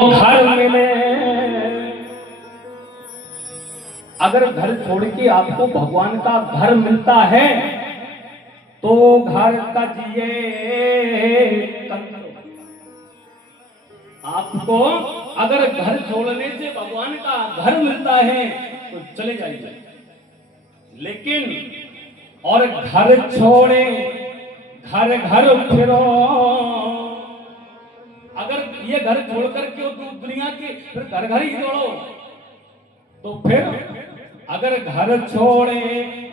घर में अगर घर छोड़ के आपको भगवान का घर मिलता है तो घर तजिए आपको अगर घर छोड़ने से भगवान का घर मिलता है तो चले जाइए, लेकिन और घर छोड़े घर घर फिरो। अगर ये घर छोड़ करके तो दुनिया के फिर घर घर ही दौड़ो, तो फिर अगर घर छोड़े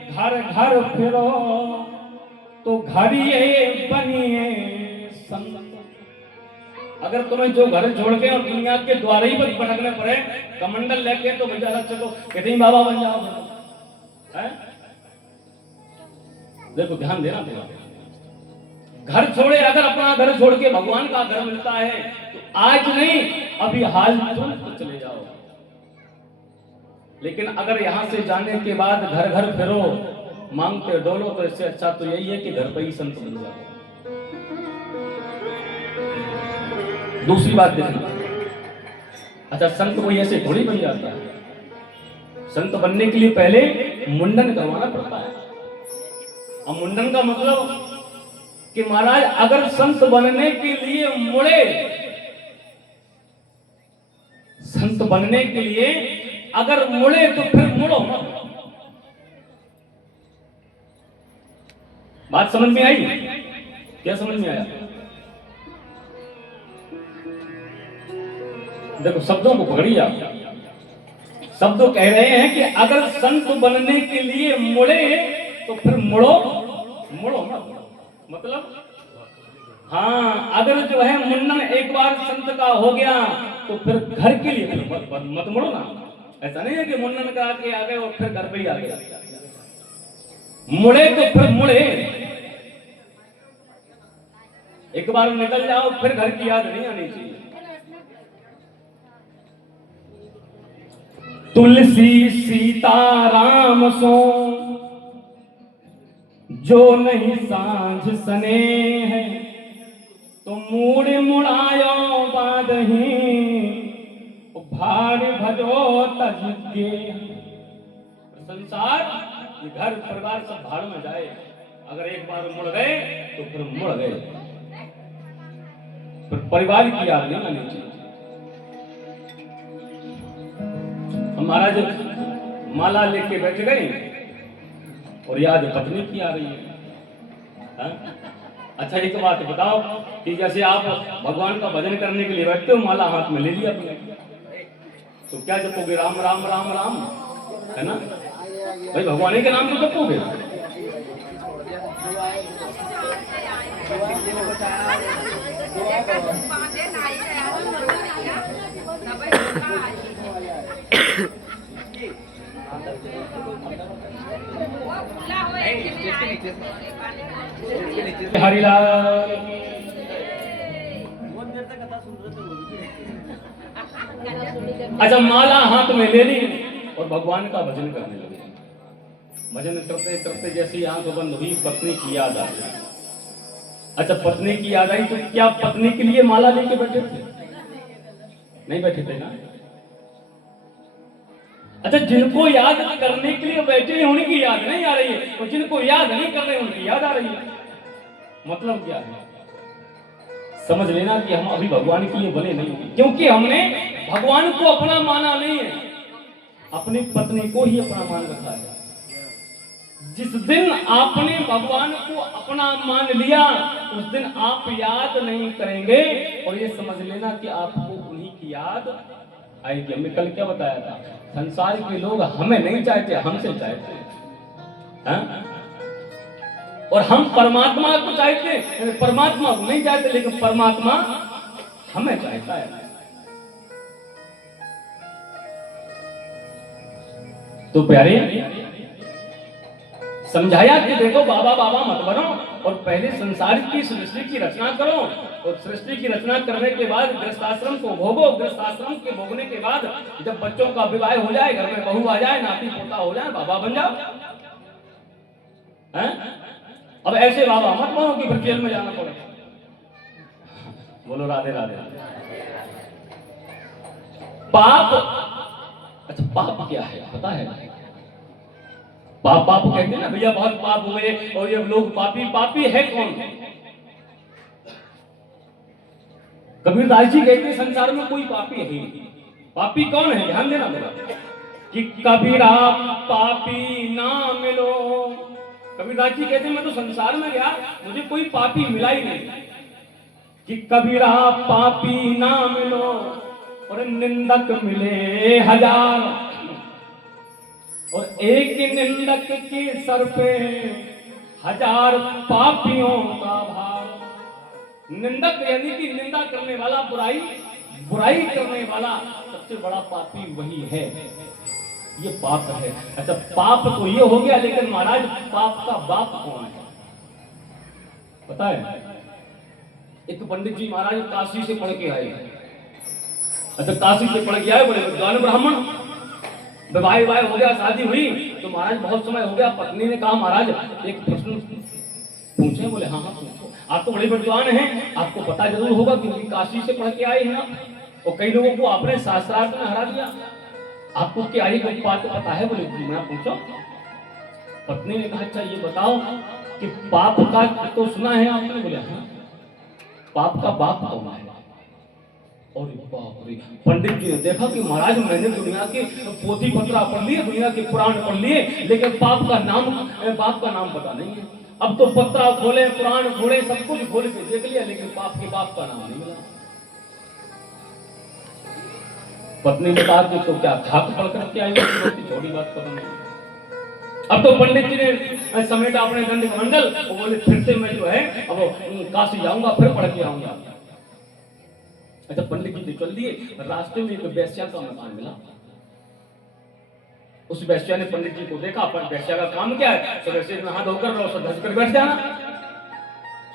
घर घर फिरो तो घर ये बनिए संत। अगर तुम्हें जो घर छोड़ के और दुनिया के द्वारे ही पर भटकने पड़े कमंडल लेके, तो बेचारा चलो कहते ही बाबा बन जाओ है? देखो ध्यान देना देना, घर छोड़े अगर अपना घर छोड़ के भगवान का घर मिलता है तो आज नहीं अभी हाल तुरंत चले जाओ। लेकिन अगर यहां से जाने के बाद घर घर फिरो मांगते डोलो तो इससे अच्छा तो यही है कि घर पर ही संत बन जाओ। दूसरी बात देखिए, अच्छा संत कोई ऐसे थोड़ी बन जाता है, संत बनने के लिए पहले मुंडन करवाना पड़ता है। और मुंडन का मतलब कि महाराज अगर संत बनने के लिए मुड़े, संत बनने के लिए अगर मुड़े तो फिर मुड़ो मत। बात समझ में आई? क्या समझ में आया? देखो शब्दों को पकड़िए आप। शब्द कह रहे हैं कि अगर संत बनने के लिए मुड़े तो फिर मुड़ो मुड़ो मत। मतलब हाँ, अगर जो है मुंडन एक बार संत का हो गया तो फिर घर के लिए मत मुड़ो ना। ऐसा नहीं है कि मुंडन करा के आ गए और फिर घर पे ही आ गए। मुड़े तो फिर मुड़े, एक बार निकल जाओ फिर घर की याद नहीं आनी चाहिए। तुलसी सीताराम सो जो नहीं सांझ सने है, तो मूड़ मुड़ायो बादही भाड़ भजो तजगे। संसार ये घर परिवार सब भाड़ में जाए, अगर एक बार मुड़ गए तो फिर मुड़ गए, फिर परिवार की याद नहीं आनी चाहिए। हमारा जब माला लेके बैठ गए और याद पत्नी की आ रही है। अच्छा एक बात बताओ कि जैसे आप भगवान का भजन करने के लिए बैठते हो, माला हाथ में ले लिया अपने, तो क्या जपोगे? राम राम राम राम, है ना भाई? भगवान के नाम तो जपोगे। हरिलाल। अच्छा माला हाथ में ले ली और भगवान का भजन करने लगे। भजन करते करते जैसी आंख बंद हुई पत्नी की याद आ गई। अच्छा पत्नी की याद आई तो क्या पत्नी के लिए माला लेके बैठे थे? नहीं बैठे थे ना। अच्छा जिनको याद करने के लिए बैठे उनकी याद नहीं आ रही है, और जिनको याद नहीं कर रहे उनकी याद आ रही है। मतलब क्या है? समझ लेना कि हम अभी भगवान के लिए बने नहीं, क्योंकि हमने भगवान को अपना माना नहीं है, अपनी पत्नी को ही अपना मान रखा है। जिस दिन आपने भगवान को अपना मान लिया उस दिन आप याद नहीं करेंगे, और ये समझ लेना कि आपको उन्हीं की याद आएगी। हमने कल क्या बताया था? संसार के लोग हमें नहीं चाहते, हमसे चाहते हैं, और हम परमात्मा को चाहते, परमात्मा को नहीं चाहते, लेकिन परमात्मा हमें चाहता है। तो प्यारे समझाया कि देखो बाबा बाबा मत बनो, और पहले संसार की सृष्टि की रचना करो, और सृष्टि की रचना करने के बाद गृहस्थाश्रम को भोगो। गृहस्थाश्रम के भोगने के बाद जब बच्चों का विवाह हो जाए, घर में बहू आ जाए, नाती पोता हो जाए, बाबा बन जाओ। हैं? अब ऐसे बाबा मत बनो कि फिर जेल में जाना पड़े। बोलो राधे राधे। पाप, अच्छा पाप क्या है पता है? पाप पाप कहते हैं ना भैया, बहुत पाप हुए और ये लोग पापी। पापी है कौन? कबीरदास जी कहते हैं संसार में कोई पापी है ही नहीं। पापी कौन है? ध्यान देना मेरा कि कबीरा पापी ना मिलो। कबीरदास जी कहते हैं मैं तो संसार में गया, मुझे कोई पापी मिला ही नहीं। कि कबीरा पापी ना मिलो और निंदक मिले हजार, और एक निंदक के सर पे हजार पापियों का भार। निंदक यानी कि निंदा करने वाला, बुराई करने वाला सबसे बड़ा पापी वही है। ये पाप है। अच्छा पाप तो ये हो गया, लेकिन महाराज पाप का बाप कौन है पता है? एक पंडित जी महाराज काशी से पढ़ के आए। अच्छा काशी से पढ़ के आए, बोले विद्वान ब्राह्मण, विवाह हो गया, शादी हुई, तो महाराज बहुत समय हो गया। पत्नी ने कहा महाराज एक प्रश्न पूछे? बोले हाँ हाँ पूछो। आप तो बड़े विद्वान हैं, आपको पता जरूर होगा क्योंकि काशी से पढ़ के आए हैं आप, और कई लोगों को आपने शास्त्रार्थ में हरा दिया। आपको क्या आई कोई बात पता है? बोले मैं पूछो। पत्नी ने कहा अच्छा ये बताओ कि पाप का तो सुना है आपने? बोले हाँ। पाप का बाप कौन है? और बाप रे, पंडित जी ने देखा कि महाराज मैंने दुनिया के पोथी पत्रा पढ़ लिए, दुनिया के पुराण पढ़ लिए, लेकिन बाप का नाम पता नहीं है। अब तो पत्रा खोले, पुराण खोले, सब कुछ खोल के देख लिया, लेकिन बाप का नाम नहीं मिला। पत्नी ने कहा कि तो क्या खाक पढ़ करके आई? छोटी बात पता नहीं। अब तो पंडित जी ने समेटा अपने दंड कमंडल, वो बोले फिर से मैं जो है अब काशी जाऊंगा, फिर पढ़ के आऊंगा। अच्छा पंडित जी चल दिए। रास्ते में एक वैश्या का मकान मिला। उस वैश्या ने पंडित जी को देखा। पर वैश्या का काम क्या है? तो वैसे नहा धोकर रहो, सज धज कर बैठ जाना।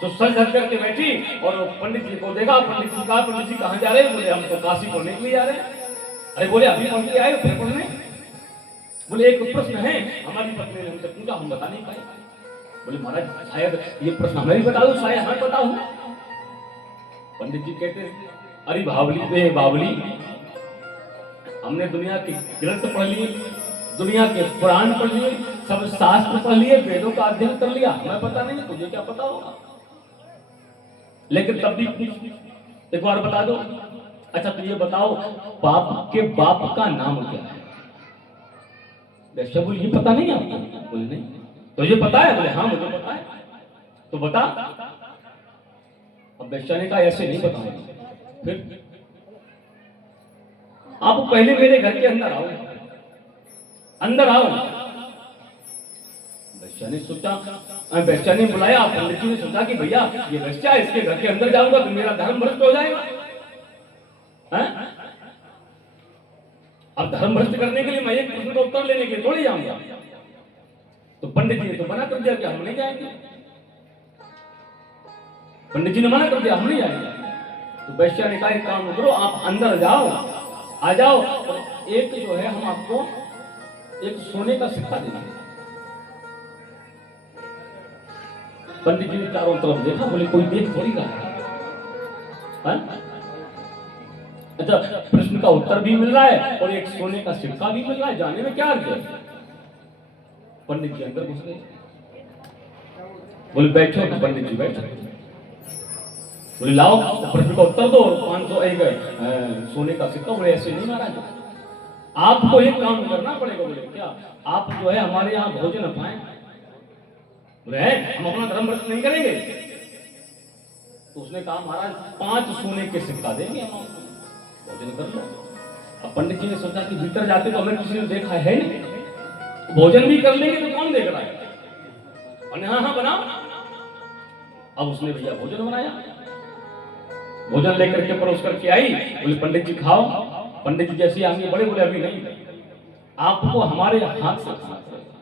तो सज धज करके बैठी और पंडित जी को देखा। पंडित जी कहा पंडित जी कहाँ जा रहे हैं? बोले हम तो काशी पढ़ने के लिए जा रहे हैं। अरे बोले अभी पढ़ के आए फिर पढ़ने? बोले एक प्रश्न है, हमारी पत्नी ने हमसे पूछा, हम बता नहीं पाए। बोले महाराज शायद ये प्रश्न हमें भी बता दो, शायद हमें पता हो। पंडित जी कहते अरे बावली, हमने दुनिया के ग्रंथ पढ़ लिए, दुनिया के पुराण पढ़ लिए, सब शास्त्र पढ़ लिए, वेदों का अध्ययन कर लिया, हमें पता नहीं, तुझे क्या पता होगा? लेकिन तब भी एक बार बता दो। अच्छा तो ये बताओ पाप के बाप का नाम क्या है? वैश्या बोली ये पता नहीं आपको? बोले नहीं। तो ये पता है? बोले हाँ मुझे पता है। तो बता। अब वैश्या ने कहा ऐसे नहीं बताऊंगा। फिर आप पहले मेरे घर के अंदर आओ, अंदर आओ। वैश्या ने सोचा, वैश्या ने बुलाया। पंडित जी ने सोचा कि भैया ये वैश्या, इसके घर के अंदर जाऊंगा तो मेरा धर्म भ्रष्ट हो जाएगा। अब धर्म भ्रष्ट करने के लिए मैं एक प्रश्न का उत्तर लेने के लिए थोड़ी जाऊंगा। तो पंडित जी ने तो मना कर दिया कि हम नहीं जाएंगे। पंडित जी ने मना कर दिया हम नहीं जाएंगे। तो वैश्या ने कहा एक काम करो, आप अंदर जाओ, आ जाओ, और एक जो है हम आपको एक सोने का सिक्का देंगे। पंडित जी ने चारों तरफ देखा, बोले कोई देख थोड़ी रहा है। अच्छा प्रश्न का उत्तर भी मिल रहा है और एक सोने का सिक्का भी मिल रहा है, जाने में क्या अर्थ है? पंडित जी अंदर घुस गए। बोले बैठो। तो पंडित जी बैठो। बोले लाओ प्रश्न का उत्तर दो। 500 एक सोने का सिक्का। बोले ऐसे नहीं महाराज, आपको एक काम करना पड़ेगा। बोले क्या? आप जो है हमारे यहाँ भोजन पाए। बोले हम अपना धर्म भ्रष्ट नहीं करेंगे। तो उसने कहा महाराज 5 सोने के सिक्का देंगे हम आपको, भोजन कर लो। अब पंडित जी ने सोचा कि भीतर जाते तो हमें किसी ने देखा है नहीं, भोजन भी कर लेंगे तो कौन देख रहा है? और हाँ बनाओ। अब उसने भैया भोजन बनाया, भोजन लेकर के परोस करके आई। बोले पंडित जी खाओ। पंडित जी जैसे आगे बड़े, बोले अभी नहीं, आपको हमारे हाथ से खाना पड़ेगा।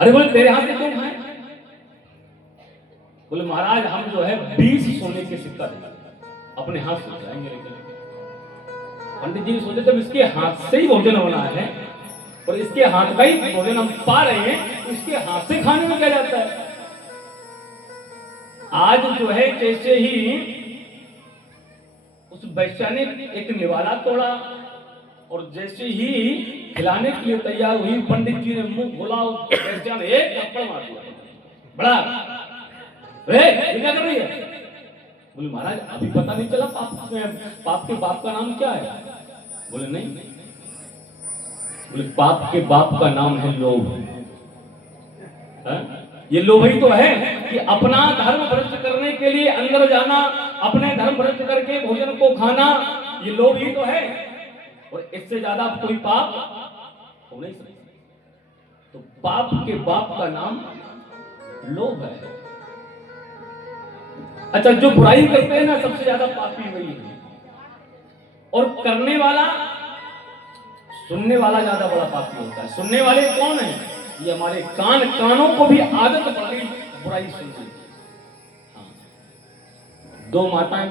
अरे बोले तेरे हाथ से क्यों खाएं? बोले महाराज हम जो है 20 सोने के सिक्का देंगे, अपने हाथ से खिलाएंगे। पंडित जी ने सोचे जब इसके हाथ से ही भोजन होना है और इसके हाथ का ही भोजन हम पा रहे हैं, इसके हाथ से खाने में क्या जाता है? आज जो है जैसे ही उस वैश्या ने एक निवाला तोड़ा और जैसे ही खिलाने के लिए तैयार हुई, पंडित जी ने मुंह खोला, वैश्या ने एक थप्पड़ मार दिया। बड़ा ये क्या कर रही है? बोले महाराज अभी पता नहीं चला पाप के बाप का नाम क्या है? बोले नहीं। बोले पाप के बाप का नाम है लोभ। ये लोभ ही तो है कि अपना धर्म भ्रष्ट करने के लिए अंदर जाना, अपने धर्म भ्रष्ट करके भोजन को खाना, ये लोभ ही तो है। और इससे ज्यादा कोई पाप हो नहीं सकता। तो पाप के बाप का नाम लोभ है। अच्छा, जो बुराई करते हैं ना सबसे ज्यादा पापी वही है, और करने वाला, सुनने वाला ज्यादा बड़ा पापी होता है। सुनने वाले कौन है? ये हमारे कानों को भी आदत पड़ गई बुराई सुनने की। दो माताएं